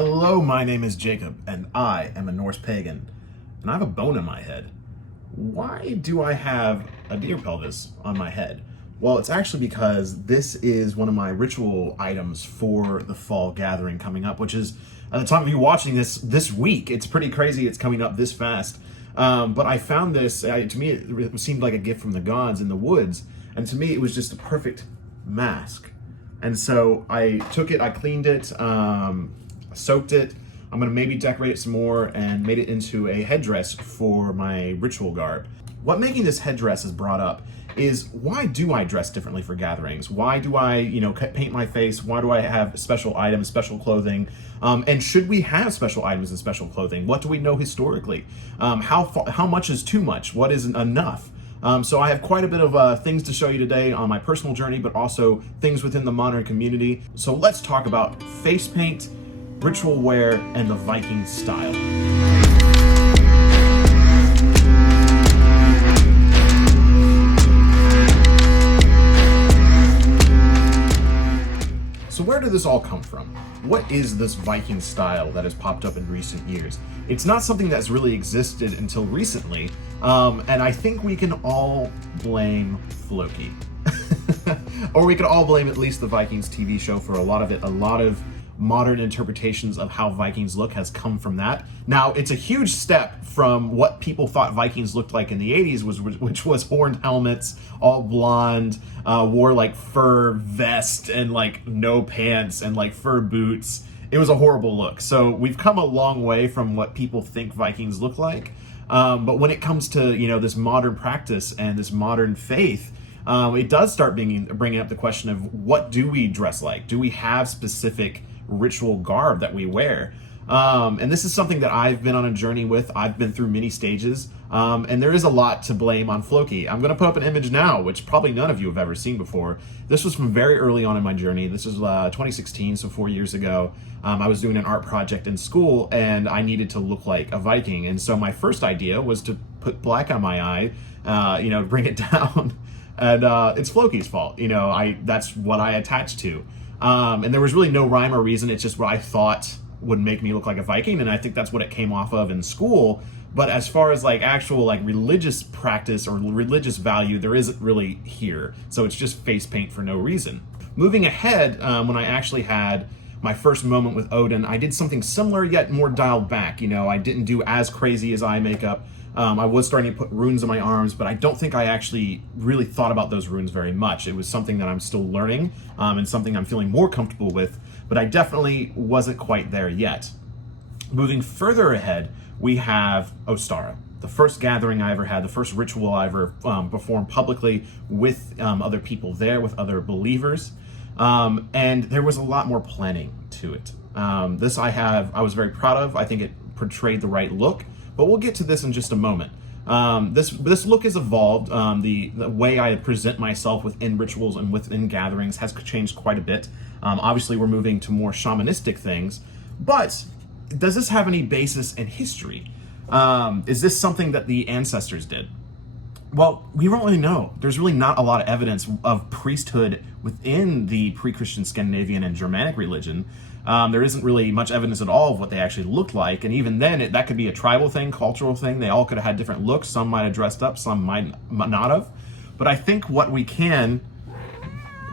Hello, my name is Jacob, and I am a Norse Pagan, and I have a bone in my head. Why do I have a deer pelvis on my head? Well, it's actually because this is one of my ritual items for the fall gathering coming up, which is, at the time of you watching this week. It's pretty crazy it's coming up this fast. But I found this, to me, it seemed like a gift from the gods in the woods, and to me, it was just a perfect mask. And so I took it, I cleaned it, soaked it. I'm gonna maybe decorate it some more and made it into a headdress for my ritual garb. What making this headdress is brought up is, why do I dress differently for gatherings? Why do I, paint my face? Why do I have special items, special clothing? And should we have special items and special clothing? What do we know historically? How much is too much? What isn't enough? So I have quite a bit of things to show you today on my personal journey, but also things within the modern community. So let's talk about face paint, ritual wear, and the Viking style. So where did this all come from? What is this Viking style that has popped up in recent years? It's not something that's really existed until recently, and I think we can all blame Floki. Or we could all blame at least the Vikings TV show for a lot of it. A lot of modern interpretations of how Vikings look has come from that. Now, it's a huge step from what people thought Vikings looked like in the 80s, which was horned helmets, all blonde, wore like fur vest and like no pants and like fur boots. It was a horrible look. So we've come a long way from what people think Vikings look like. But when it comes to, this modern practice and this modern faith, it does start bringing up the question of, what do we dress like? Do we have specific ritual garb that we wear? And this is something that I've been on a journey with. I've been through many stages, and there is a lot to blame on Floki. I'm going to put up an image now, which probably none of you have ever seen before. This was from very early on in my journey. This is 2016, so 4 years ago. I was doing an art project in school, and I needed to look like a Viking. And so my first idea was to put black on my eye, bring it down. And it's Floki's fault. That's what I attached to. And there was really no rhyme or reason. It's just what I thought would make me look like a Viking, and I think that's what it came off of in school. But as far as actual religious practice or religious value, there isn't really here. So it's just face paint for no reason. Moving ahead, when I actually had my first moment with Odin, I did something similar yet more dialed back. I didn't do as crazy as eye makeup. I was starting to put runes on my arms, but I don't think I actually really thought about those runes very much. It was something that I'm still learning, and something I'm feeling more comfortable with, but I definitely wasn't quite there yet. Moving further ahead, we have Ostara, the first gathering I ever had, the first ritual I ever performed publicly with other people there, with other believers, and there was a lot more planning to it. This I was very proud of. I think it portrayed the right look. But we'll get to this in just a moment. This look has evolved. The way I present myself within rituals and within gatherings has changed quite a bit. Obviously, we're moving to more shamanistic things. But does this have any basis in history? Is this something that the ancestors did? Well, we don't really know. There's really not a lot of evidence of priesthood within the pre-Christian Scandinavian and Germanic religion. There isn't really much evidence at all of what they actually looked like, and even then, that could be a tribal thing, cultural thing. They all could have had different looks. Some might have dressed up, some might not have. But I think what we can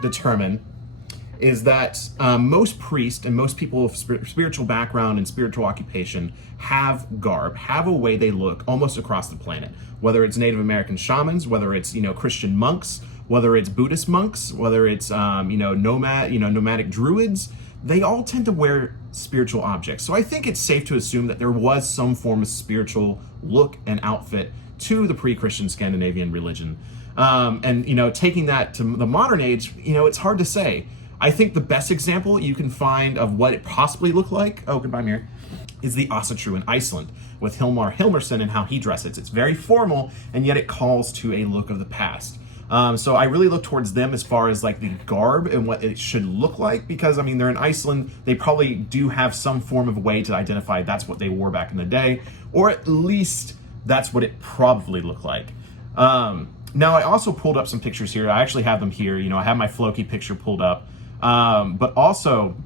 determine is that most priests and most people of spiritual background and spiritual occupation have garb, have a way they look almost across the planet. Whether it's Native American shamans, whether it's Christian monks, whether it's Buddhist monks, whether it's nomadic druids. They all tend to wear spiritual objects. So I think it's safe to assume that there was some form of spiritual look and outfit to the pre-Christian Scandinavian religion. And taking that to the modern age, it's hard to say. I think the best example you can find of what it possibly looked like, oh, goodbye, Mir, is the Asatru in Iceland with Hilmar Hilmarsson and how he dresses. It's very formal, and yet it calls to a look of the past. So I really look towards them as far as the garb and what it should look like, because they're in Iceland. They probably do have some form of way to identify that's what they wore back in the day, or at least that's what it probably looked like. Now I also pulled up some pictures here. I actually have them here. I have my Floki picture pulled up, but also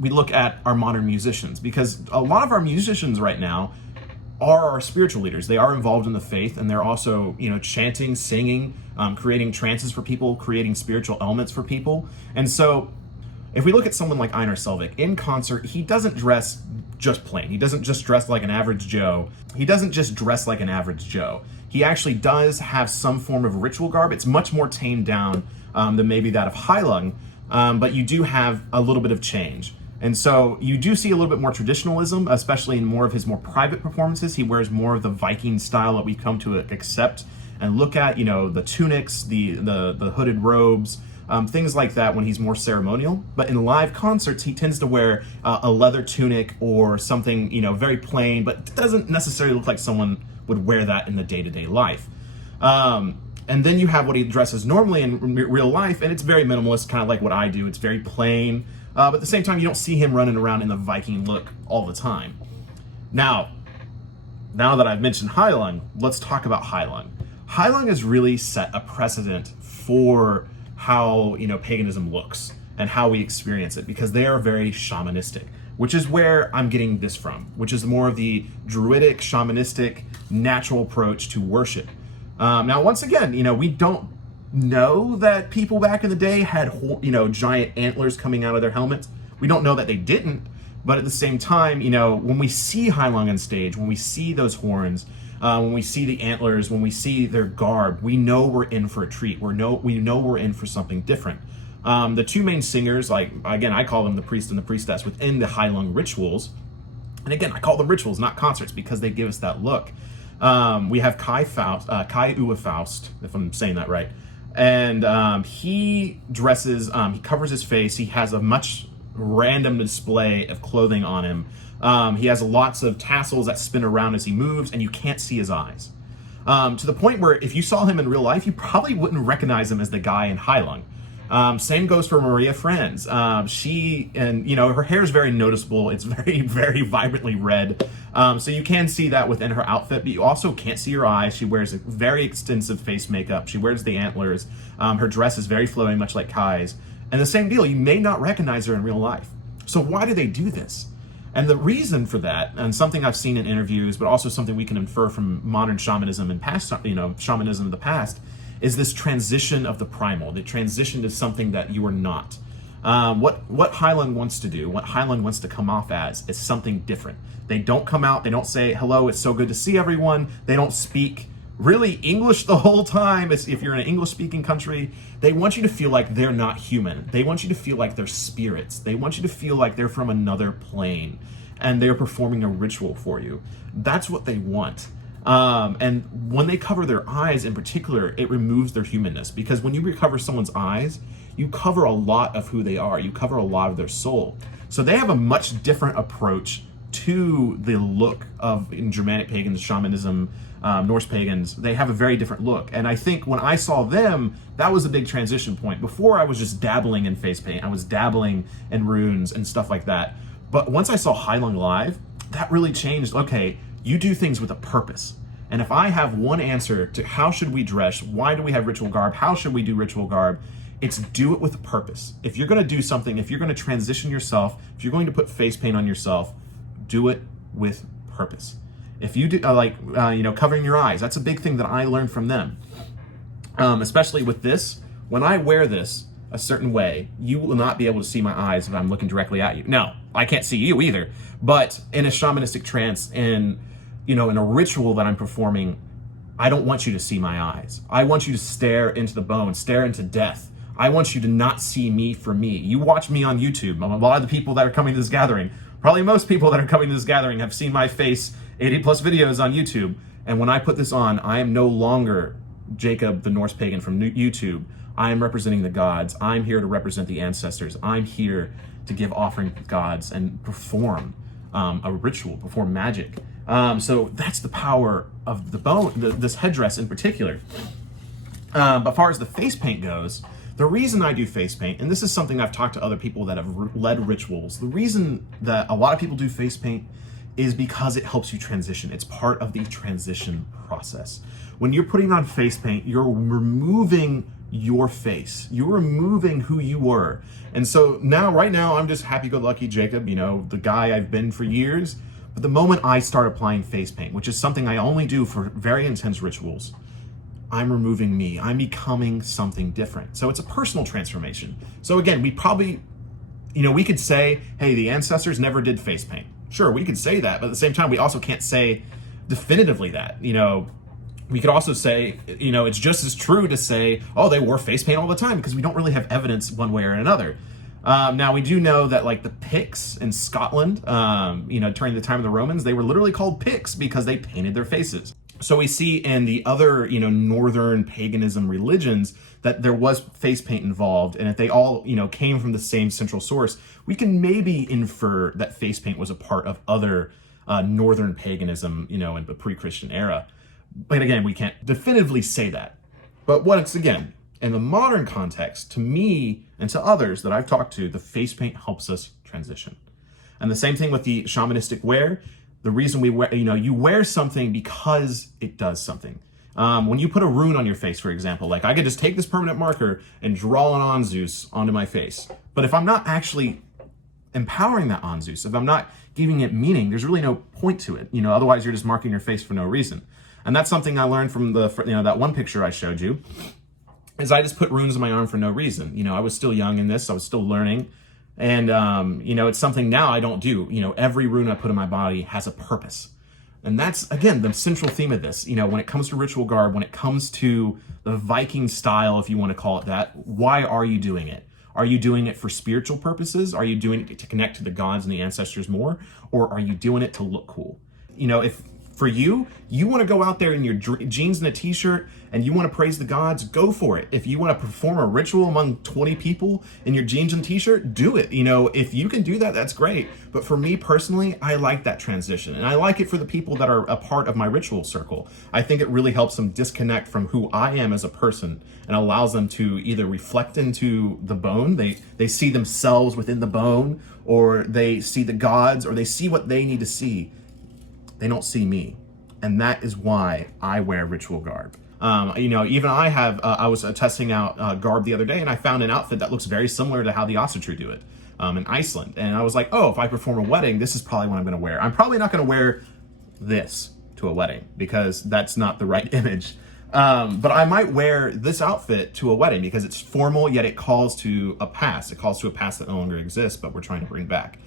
we look at our modern musicians, because a lot of our musicians right now are our spiritual leaders. They are involved in the faith, and they're also, chanting, singing, creating trances for people, creating spiritual elements for people. And so if we look at someone like Einar Selvik, in concert, he doesn't dress just plain. He doesn't just dress like an average Joe. He actually does have some form of ritual garb. It's much more tamed down than maybe that of Heilung, but you do have a little bit of change. And so you do see a little bit more traditionalism, especially in more of his more private performances. He wears more of the Viking style that we've come to accept and look at, the tunics, the hooded robes, things like that when he's more ceremonial. But in live concerts, he tends to wear a leather tunic or something, very plain, but it doesn't necessarily look like someone would wear that in the day-to-day life. And then you have what he dresses normally in real life, and it's very minimalist, kind of like what I do. It's very plain. But at the same time, you don't see him running around in the Viking look all the time. Now that I've mentioned Heilung, let's talk about Heilung. Heilung has really set a precedent for how, paganism looks and how we experience it, because they are very shamanistic, which is where I'm getting this from, which is more of the druidic, shamanistic, natural approach to worship. Now, once again, we don't know that people back in the day had, giant antlers coming out of their helmets. We don't know that they didn't, but at the same time, when we see Heilung on stage, when we see those horns, when we see the antlers, when we see their garb, we know we're in for a treat. We know we're in for something different. The two main singers, I call them the priest and the priestess within the Heilung rituals. And again, I call them rituals, not concerts, because they give us that look. We have Kai Uwe Faust, if I'm saying that right. And he dresses, he covers his face. He has a much random display of clothing on him. He has lots of tassels that spin around as he moves, and you can't see his eyes. To the point where if you saw him in real life, you probably wouldn't recognize him as the guy in Heilung. Same goes for Maria Franz. Her hair is very noticeable. It's very, very vibrantly red. So you can see that within her outfit, but you also can't see her eyes. She wears a very extensive face makeup. She wears the antlers. Her dress is very flowing, much like Kai's. And the same deal, you may not recognize her in real life. So why do they do this? And the reason for that, and something I've seen in interviews, but also something we can infer from modern shamanism and past, shamanism of the past, is this transition of the primal, the transition to something that you are not. What Heilung wants to do, what Heilung wants to come off as, is something different. They don't come out, they don't say, hello, it's so good to see everyone. They don't speak really English the whole time. If you're in an English-speaking country, they want you to feel like they're not human. They want you to feel like they're spirits. They want you to feel like they're from another plane, and they're performing a ritual for you. That's what they want. And when they cover their eyes in particular, it removes their humanness, because when you recover someone's eyes, you cover a lot of who they are. You cover a lot of their soul. So they have a much different approach to the look of, in Germanic pagans, shamanism, Norse pagans. They have a very different look. And I think when I saw them, that was a big transition point. Before, I was just dabbling in face paint. I was dabbling in runes and stuff like that. But once I saw Heilung live, that really changed. Okay, you do things with a purpose. And if I have one answer to how should we dress, why do we have ritual garb, how should we do ritual garb, it's do it with a purpose. If you're going to do something, if you're going to transition yourself, if you're going to put face paint on yourself, do it with purpose. If you do, covering your eyes, that's a big thing that I learned from them. Especially with this, when I wear this a certain way, you will not be able to see my eyes if I'm looking directly at you. No, I can't see you either. But in a shamanistic trance, in a ritual that I'm performing, I don't want you to see my eyes. I want you to stare into the bone, stare into death. I want you to not see me for me. You watch me on YouTube. A lot of the people that are coming to this gathering, probably most people that are coming to this gathering, have seen my face 80 plus videos on YouTube. And when I put this on, I am no longer Jacob, the Norse pagan from YouTube. I am representing the gods. I'm here to represent the ancestors. I'm here to give offering to gods and perform a ritual, perform magic. So that's the power of the bone, this headdress in particular. But as far as the face paint goes, the reason I do face paint, and this is something I've talked to other people that have led rituals, the reason that a lot of people do face paint is because it helps you transition. It's part of the transition process. When you're putting on face paint, you're removing your face. You're removing who you were. And so now, right now, I'm just happy-go-lucky Jacob, you know, the guy I've been for years. But the moment I start applying face paint, which is something I only do for very intense rituals, I'm removing me. I'm becoming something different. So it's a personal transformation. So again, we probably, you know, we could say, hey, the ancestors never did face paint. Sure, we could say that, but at the same time, we also can't say definitively that. You know, we could also say, you know, it's just as true to say, oh, they wore face paint all the time, because we don't really have evidence one way or another. Now, we do know that, like, the Picts in Scotland, you know, during the time of the Romans, they were literally called Picts because they painted their faces. So we see in the other, you know, northern paganism religions that there was face paint involved, and if they all, you know, came from the same central source, we can maybe infer that face paint was a part of other northern paganism, you know, in the pre-Christian era. But again, we can't definitively say that. But once again, in the modern context, to me and to others that I've talked to, the face paint helps us transition. And the same thing with the shamanistic wear. The reason we wear, you know, you wear something because it does something. When you put a rune on your face, for example, like I could just take this permanent marker and draw an Onzus onto my face. But if I'm not actually empowering that Onzus, if I'm not giving it meaning, there's really no point to it. You know, otherwise you're just marking your face for no reason. And that's something I learned from the, you know, that one picture I showed you, is I just put runes on my arm for no reason. You know, I was still young in this, I was still learning. And, you know, it's something now I don't do. You know, every rune I put in my body has a purpose. And that's, again, the central theme of this. You know, when it comes to ritual garb, when it comes to the Viking style, if you want to call it that, why are you doing it? Are you doing it for spiritual purposes? Are you doing it to connect to the gods and the ancestors more? Or are you doing it to look cool? You know, if for you want to go out there in your jeans and a t-shirt and you want to praise the gods, go for it. If you want to perform a ritual among 20 people in your jeans and t-shirt, do it. You know, if you can do that, that's great. But for me personally, I like that transition. And I like it for the people that are a part of my ritual circle. I think it really helps them disconnect from who I am as a person and allows them to either reflect into the bone, they see themselves within the bone, or they see the gods, or they see what they need to see. They don't see me. And that is why I wear ritual garb. You know, even I was testing out garb the other day, and I found an outfit that looks very similar to how the Asatru do it in Iceland. And I was like, oh, if I perform a wedding, this is probably what I'm gonna wear. I'm probably not gonna wear this to a wedding because that's not the right image. But I might wear this outfit to a wedding because it's formal, yet it calls to a past. It calls to a past that no longer exists, but we're trying to bring back.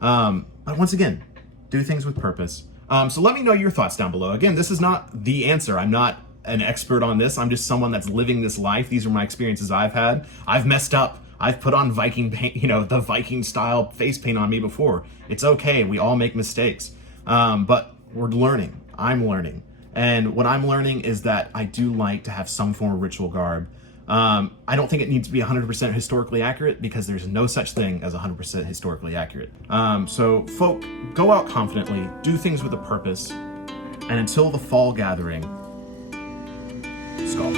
But once again, do things with purpose. So let me know your thoughts down below. Again, this is not the answer. I'm not an expert on this. I'm just someone that's living this life. These are my experiences I've had. I've messed up. I've put on Viking paint, you know, the Viking style face paint on me before. It's okay. We all make mistakes. But we're learning. I'm learning. And what I'm learning is that I do like to have some form of ritual garb. I don't think it needs to be 100% historically accurate because there's no such thing as 100% historically accurate. So folk, go out confidently, do things with a purpose, and until the fall gathering, skull.